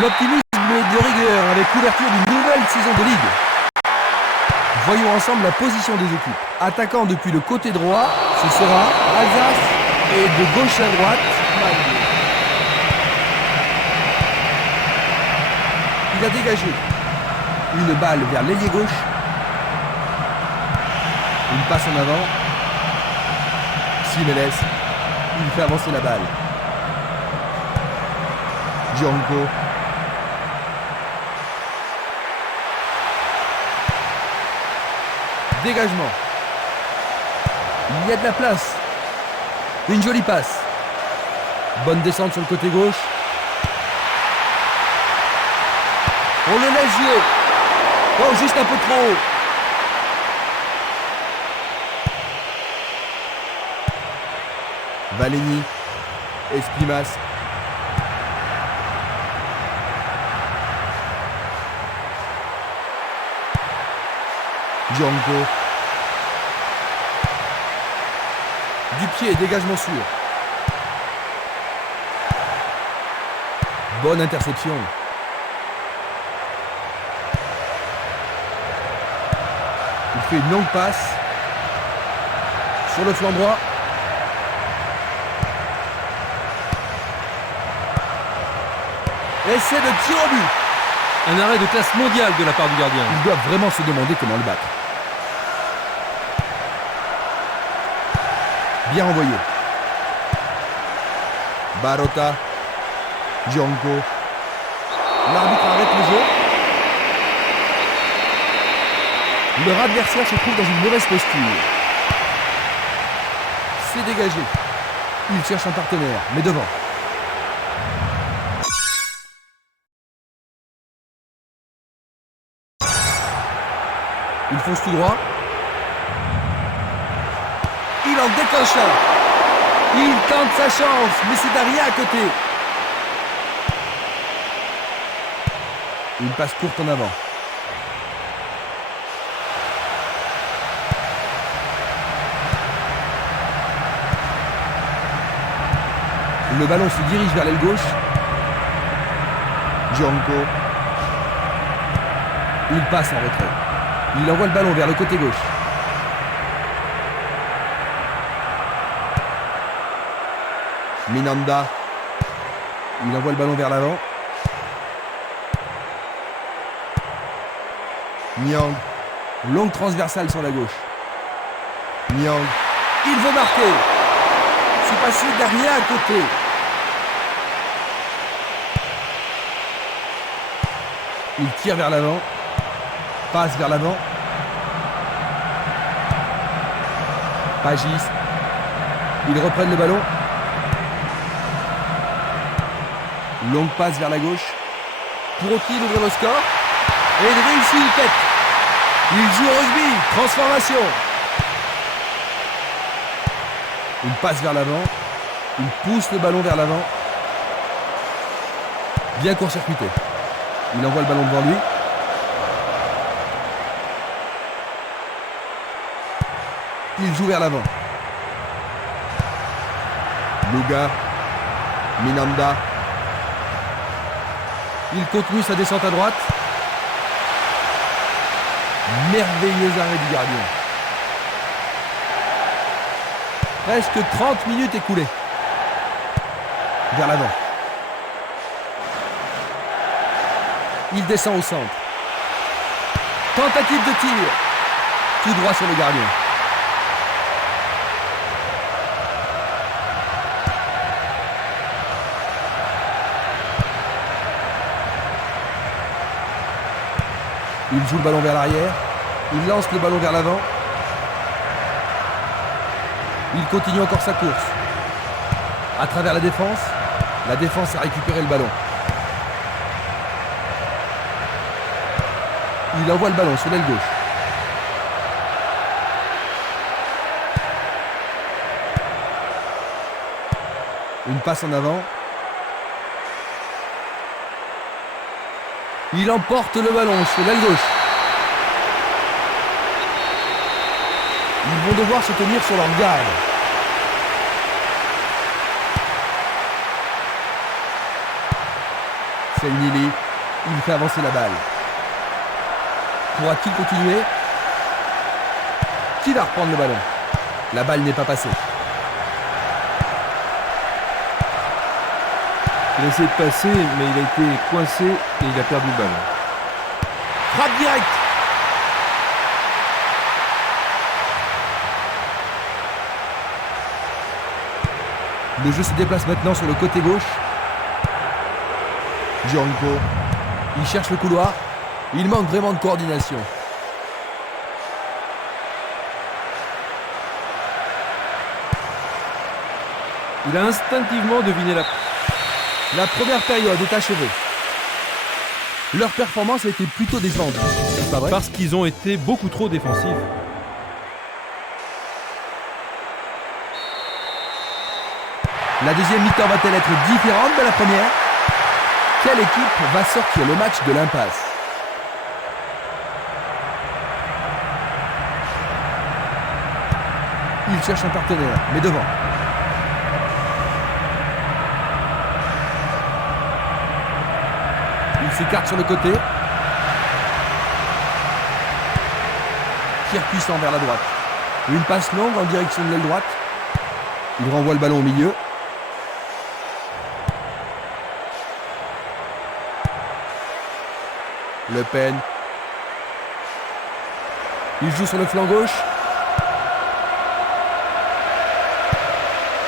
L'optimisme est de rigueur avec l'ouverture d'une nouvelle saison de Ligue. Voyons ensemble la position des équipes. Attaquant depuis le côté droit, ce sera Alsace et de gauche à droite, Malmö. Il a dégagé. Une balle vers l'ailier gauche. Une passe en avant. Simeles. Il fait avancer la balle. Django. Dégagement. Il y a de la place. Une jolie passe. Bonne descente sur le côté gauche. On le laisse jouer. Oh, juste un peu trop haut. Valeni. Esprimas. Django. Du pied, dégagement sûr. Bonne interception. Il fait une longue passe. Sur le flanc droit. Essai de tir au but. Un arrêt de classe mondiale de la part du gardien. Ils doivent vraiment se demander comment le battre. Bien envoyé. Barota. Django. L'arbitre arrête le jeu. Leur adversaire se trouve dans une mauvaise posture. C'est dégagé. Il cherche un partenaire, mais devant. Il fonce tout droit. Il en déclenche un. Il tente sa chance, mais c'est derrière à côté. Une passe courte en avant. Le ballon se dirige vers l'aile gauche. Django. Il passe en retrait. Il envoie le ballon vers le côté gauche. Minanda. Il envoie le ballon vers l'avant. Niang. Longue transversale sur la gauche. Niang. Il veut marquer. C'est passé derrière à côté. Il tire vers l'avant. Passe vers l'avant. Pagis. Ils reprennent le ballon. Longue passe vers la gauche. Pour Oki d'ouvrir le score. Et il réussit une tête. Il joue au rugby. Transformation. Une passe vers l'avant. Il pousse le ballon vers l'avant. Bien court-circuité. Il envoie le ballon devant lui. Il joue vers l'avant. Luga. Minanda. Il continue sa descente à droite. Merveilleux arrêt du gardien. Presque 30 minutes écoulées. Vers l'avant. Il descend au centre. Tentative de tir. Tout droit sur le gardien. Il joue le ballon vers l'arrière. Il lance le ballon vers l'avant. Il continue encore sa course. À travers la défense a récupéré le ballon. Il envoie le ballon sur l'aile gauche. Une passe en avant. Il emporte le ballon sur l'aile gauche. Ils vont devoir se tenir sur leur garde. Selnili, il fait avancer la balle. Pourra-t-il continuer? Qui va reprendre le ballon? La balle n'est pas passée. Il a essayé de passer, mais il a été coincé et il a perdu le ballon. Frappe directe. Le jeu se déplace maintenant sur le côté gauche. Gianco, il cherche le couloir. Il manque vraiment de coordination. Il a instinctivement deviné La première période est achevée. Leur performance a été plutôt décevante, c'est pas vrai? parce qu'ils ont été beaucoup trop défensifs. La deuxième mi-temps va-t-elle être différente de la première? Quelle équipe va sortir le match de l'impasse? Il cherche un partenaire, mais devant. Il s'écarte sur le côté. Tir puissant vers la droite. Une passe longue en direction de l'aile droite. Il renvoie le ballon au milieu. Le Pen. Il joue sur le flanc gauche.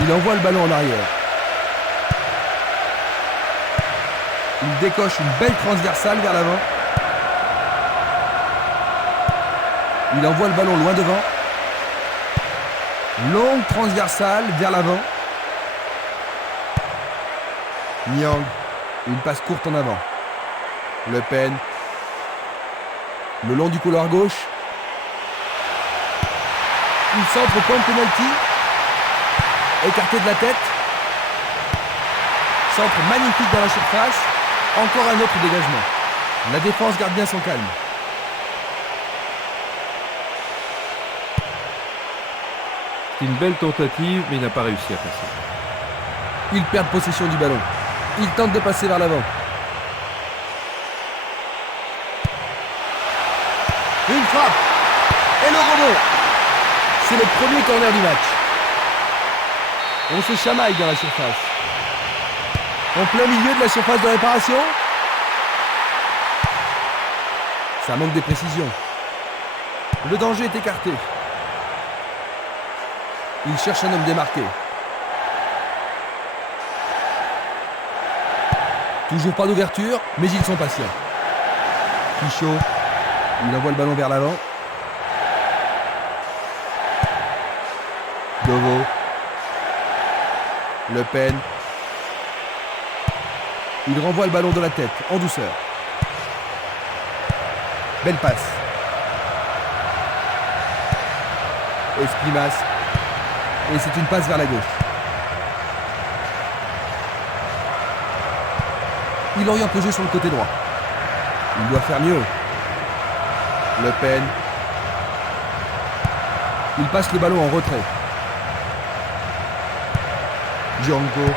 Il envoie le ballon en arrière. Il décoche une belle transversale vers l'avant. Il envoie le ballon loin devant. Longue transversale vers l'avant. Niang. Une passe courte en avant. Le Pen. Le long du couloir gauche. Il centre au point de penalty. Écarté de la tête. Centre magnifique dans la surface. Encore un autre dégagement. La défense garde bien son calme. C'est une belle tentative, mais il n'a pas réussi à passer. Ils perdent possession du ballon. Ils tentent de passer vers l'avant. Une frappe. Et le rebond. C'est le premier corner du match. On se chamaille dans la surface. En plein milieu de la surface de réparation. Ça manque de précision. Le danger est écarté. Il cherche un homme démarqué. Toujours pas d'ouverture, mais ils sont patients. Pichot, il envoie le ballon vers l'avant. Dovo. Le Pen. Il renvoie le ballon de la tête, en douceur. Belle passe. Esquimas. Et c'est une passe vers la gauche. Il oriente le jeu sur le côté droit. Il doit faire mieux. Le Pen. Il passe le ballon en retrait. Gianco.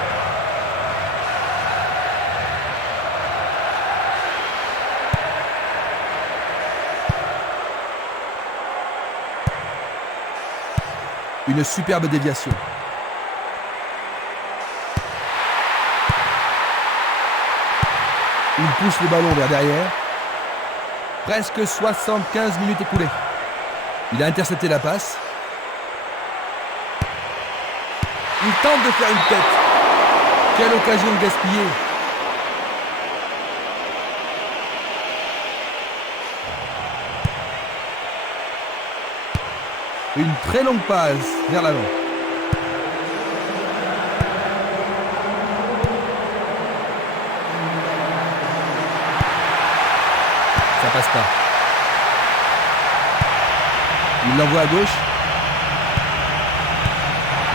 Une superbe déviation. Il pousse le ballon vers derrière. Presque 75 minutes écoulées. Il a intercepté la passe. Il tente de faire une tête. Quelle occasion de gaspiller. Une très longue passe vers l'avant. Ça passe pas. Il l'envoie à gauche.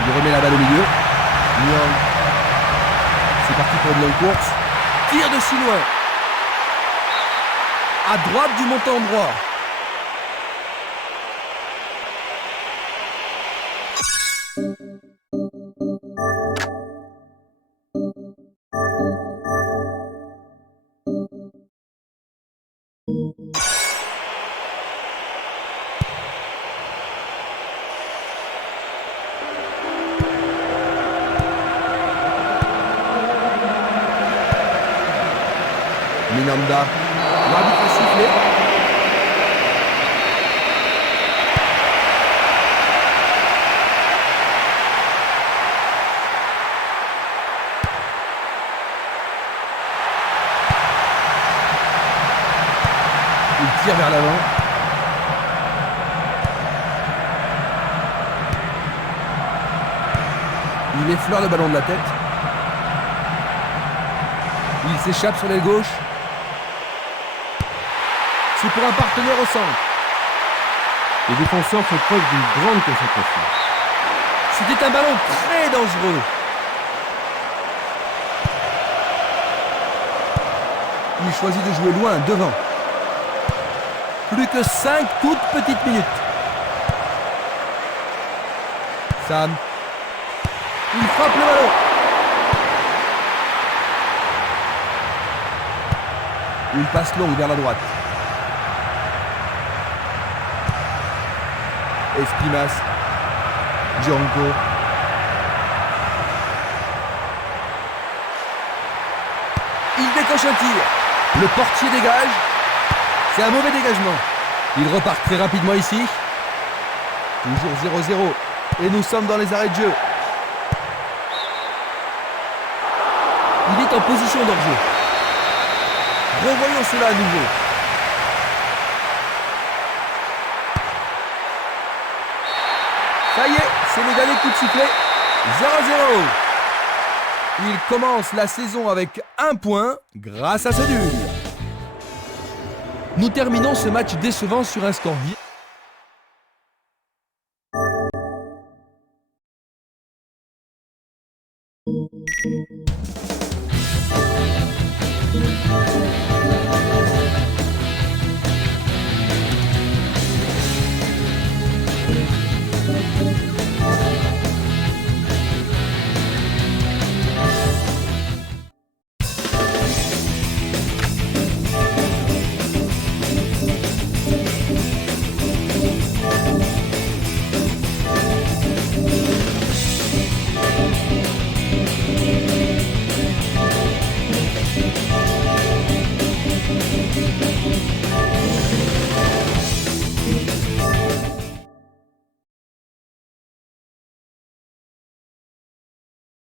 Il remet la balle au milieu. Niang. C'est parti pour une longue course. Tire de si loin. À droite du montant droit. Minanda. L'arbitre a sifflé. Il tire vers l'avant. Il effleure le ballon de la tête. Il s'échappe sur l'aile gauche. C'est pour un partenaire au centre. Les défenseurs font preuve d'une grande concentration. C'était un ballon très dangereux. Il choisit de jouer loin, devant. Plus que 5 toutes petites minutes. Sam. Il frappe le ballon. Une passe longue vers la droite. Esquimas. Django. Il décoche un tir. Le portier dégage. C'est un mauvais dégagement. Il repart très rapidement ici. Toujours 0-0. Et nous sommes dans les arrêts de jeu. Il est en position d'hors-jeu. Revoyons cela à nouveau. Ça y est, c'est le dernier coup de sifflet. 0-0. Il commence la saison avec 1 point grâce à ce nul. Nous terminons ce match décevant sur un score vide.